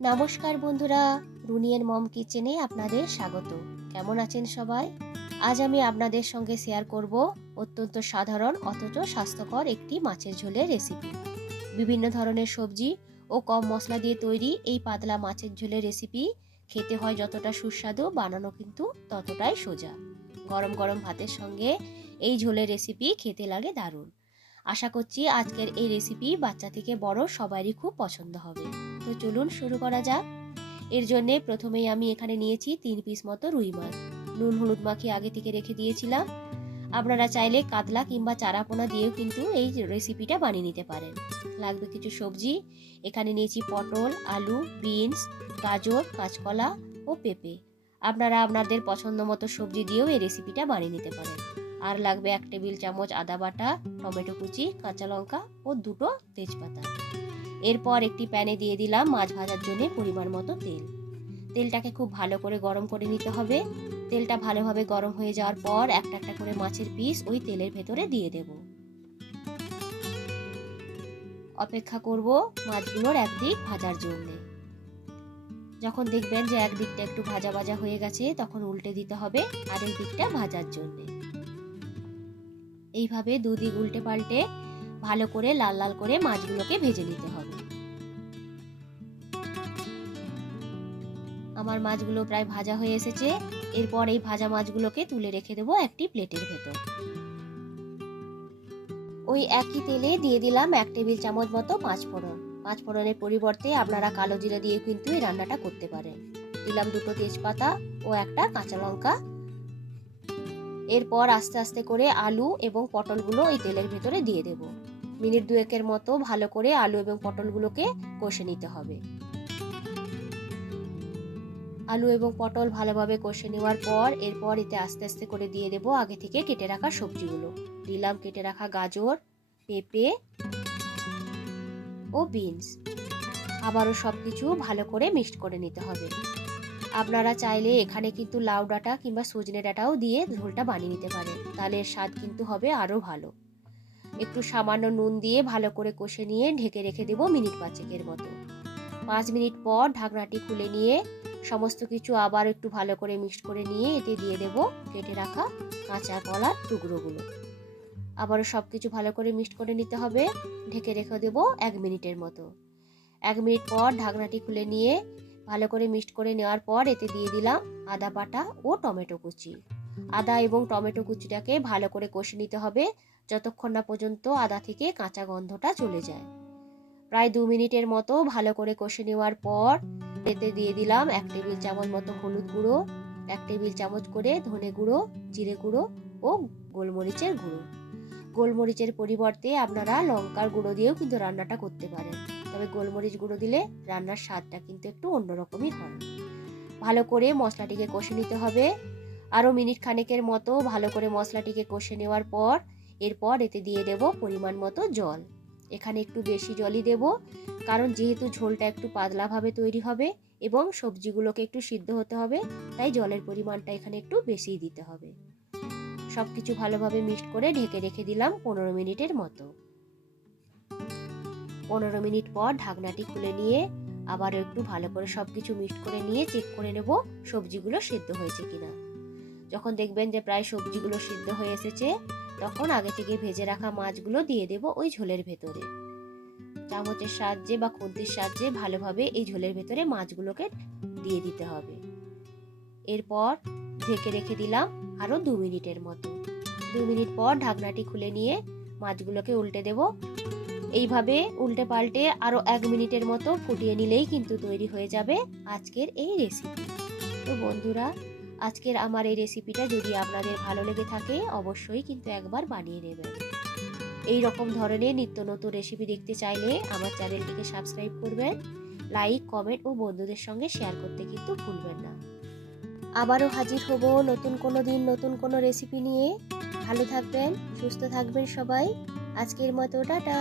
নমস্কার বন্ধুরা, রুনিয়ের মম কিচেনে আপনাদের স্বাগত। কেমন আছেন সবাই? আজ আমি আপনাদের সঙ্গে শেয়ার করব অত্যন্ত সাধারণ অথচ স্বাস্থ্যকর একটি মাছের ঝোলের রেসিপি। বিভিন্ন ধরনের সবজি ও কম মশলা দিয়ে তৈরি এই পাতলা মাছের ঝোলের রেসিপি খেতে হয় যতটা সুস্বাদু, বানানো কিন্তু ততটাই সোজা। গরম গরম ভাতের সঙ্গে এই ঝোলের রেসিপি খেতে লাগে দারুণ। আশা করছি আজকের এই রেসিপি বাচ্চা থেকে বড় সবারই খুব পছন্দ হবে। তো চলুন শুরু করা যাক। এর জন্য প্রথমেই আমি এখানে নিয়েছি 3 পিস মতো রুই মাছ। নুন হলুদ মাখিয়ে আগে থেকে রেখে দিয়েছিলাম। আপনারা চাইলে কাতলা কিংবা চারাপোনা দিয়েও কিন্তু এই রেসিপিটা বানিয়ে নিতে পারেন। লাগবে কিছু সবজি। এখানে নিয়েছি পটল, আলু, বিনস, গাজর, কাঁচকলা ও পেঁপে। আপনারা আপনাদের পছন্দ মতো সবজি দিয়েও এই রেসিপিটা বানিয়ে নিতে পারেন। আর লাগবে 1 টেবিল চামচ আদা বাটা, টমেটো কুচি, কাঁচা লঙ্কা ও 2টো তেজপাতা। এরপর একটি প্যানে দিয়ে দিলাম মাছ ভাজার জন্য পরিমাণ মতো তেল। তেলটাকে খুব ভালো করে গরম করে নিতে হবে। তেলটা ভালোভাবে গরম হয়ে যাওয়ার পর একটা একটা করে মাছের পিস ওই তেলের ভেতরে দিয়ে দেব। অপেক্ষা করব মাছগুলোর একদিক ভাজার জন্য। যখন দেখবেন যে একদিকটা একটু ভাজা ভাজা হয়ে গেছে, তখন উল্টে দিতে হবে আরেক দিকটা ভাজার জন্য। এইভাবে দুদিক উল্টে পাল্টে ভালো করে লাল লাল করে মাছগুলোকে ভেজে নিতে হবে। আমার মাছগুলো প্রায় ভাজা হয়ে এসেছে। এরপর এই ভাজা মাছগুলোকে তুলে রেখে দেবো একটি প্লেটের ভেতর। ওই একই তেলে দিয়ে দিলাম 1 টেবিল চামচ মতো পাঁচফোড়ন। পাঁচফোড়নের পরিবর্তে আপনারা কালো জিরা দিয়ে কিন্তু এই রান্নাটা করতে পারেন। দিলাম 2টো তেজপাতা ও একটা কাঁচা লঙ্কা। এরপর আস্তে আস্তে করে আলু এবং পটলগুলো এই তেলের ভেতরে দিয়ে দেব। মিনিট 2 মতো ভালো করে আলু এবং পটলগুলোকে কষে নিতে হবে। আলু এবং পটল ভালোভাবে কষে নেওয়ার পর এরপর এতে আস্তে আস্তে করে দিয়ে দেব আগে থেকে কেটে রাখা সবজিগুলো। দিলাম কেটে রাখা গাজর, পেঁপে ও বিনস। আবারও সবকিছু ভালো করে মিক্সড করে নিতে হবে। আপনারা চাইলে এখানে কিন্তু লাউ ডাঁটা কিংবা সজনে ডাঁটাও দিয়ে ঝোলটা বানিয়ে নিতে পারেন, তাহলে এর স্বাদ কিন্তু হবে আরও ভালো। একটু সামান্য নুন দিয়ে ভালো করে কষে নিয়ে ঢেকে রেখে দেব মিনিট 5 মতো। 5 মিনিট পর ঢাকনাটি খুলে নিয়ে সমস্ত কিছু আবার একটু ভালো করে মিক্সড করে নিয়ে এতে দিয়ে দেব কেটে রাখা কাঁচা কলার টুকরোগুলো। আবারও সব কিছু ভালো করে মিক্সড করে নিতে হবে। ঢেকে রেখে দেব 1 মিনিটের মতো। 1 মিনিট পর ঢাকনাটি খুলে নিয়ে ভালো করে মিক্সড করে নেওয়ার পর এতে দিয়ে দিলাম আদা বাটা ও টমেটো কুচি। আদা এবং টমেটো কুচিটাকে ভালো করে কষে নিতে হবে যতক্ষণ না পর্যন্ত আদা থেকে কাঁচা গন্ধটা চলে যায়। প্রায় 2 মিনিটের মতো ভালো করে কষে নেওয়ার পর এতে দিয়ে দিলাম 1 টেবিল চামচ মতো হলুদ গুঁড়ো, 1 টেবিল চামচ করে ধনে গুঁড়ো, জিরে গুঁড়ো ও গোলমরিচের গুঁড়ো। গোলমরিচের পরিবর্তে আপনারা লঙ্কার গুঁড়ো দিয়েও কিন্তু রান্নাটা করতে পারেন, তবে গোলমরিচ গুঁড়ো দিলে রান্নার স্বাদটা কিন্তু একটু অন্যরকমই হয়। ভালো করে মশলাটিকে কষে নিতে হবে। আরও মিনিট খানেকের মতো ভালো করে মশলাটিকে কষে নেওয়ার পর এরপর এতে দিয়ে দেব পরিমাণ মতো জল। এখানে একটু বেশি জলই দেব, কারণ যেহেতু ঝোলটা একটু পাতলাভাবে তৈরি হবে এবং সবজিগুলোকে একটু সিদ্ধ হতে হবে, তাই জলের পরিমাণটা এখানে একটু বেশিই দিতে হবে। সব কিছু ভালোভাবে মিক্সড করে ঢেকে রেখে দিলাম 15 মিনিটের মতো। 15 মিনিট পর ঢাকনাটি খুলে নিয়ে আবারও একটু ভালো করে সব কিছু মিক্সড করে নিয়ে চেক করে নেব সবজিগুলো সিদ্ধ হয়েছে কিনা। যখন দেখবেন যে প্রায় সবজিগুলো সিদ্ধ হয়ে এসেছে, তখন আগে থেকে ভেজে রাখা মাছগুলো দিয়ে দেব ওই ঝোলের ভেতরে। চামচের সাহায্যে বা খুন্তির সাহায্যে ভালোভাবে এই ঝোলের ভেতরে মাছগুলোকে দিয়ে দিতে হবে। এরপর ঢেকে রেখে দিলাম আরও 2 মিনিটের মতো। 2 মিনিট পর ঢাকনাটি খুলে নিয়ে মাছগুলোকে উল্টে দেব। এইভাবে উল্টে পাল্টে আরও 1 মিনিটের মতো ফুটিয়ে নিলেই কিন্তু তৈরি হয়ে যাবে আজকের এই রেসিপি। তো বন্ধুরা, আজকের আমার এই রেসিপিটা যদি আপনাদের ভালো লেগে থাকে অবশ্যই কিন্তু একবার বানিয়ে নেবেন। এই রকম ধরনের নিত্য নতুন রেসিপি দেখতে চাইলে আমার চ্যানেলটিকে সাবস্ক্রাইব করবেন, লাইক, কমেন্ট ও বন্ধুদের সঙ্গে শেয়ার করতে কিন্তু ভুলবেন না। আবারও হাজির হব নতুন কোনো দিন নতুন কোনো রেসিপি নিয়ে। ভালো থাকবেন, সুস্থ থাকবেন সবাই। আজকের মতো টাটা।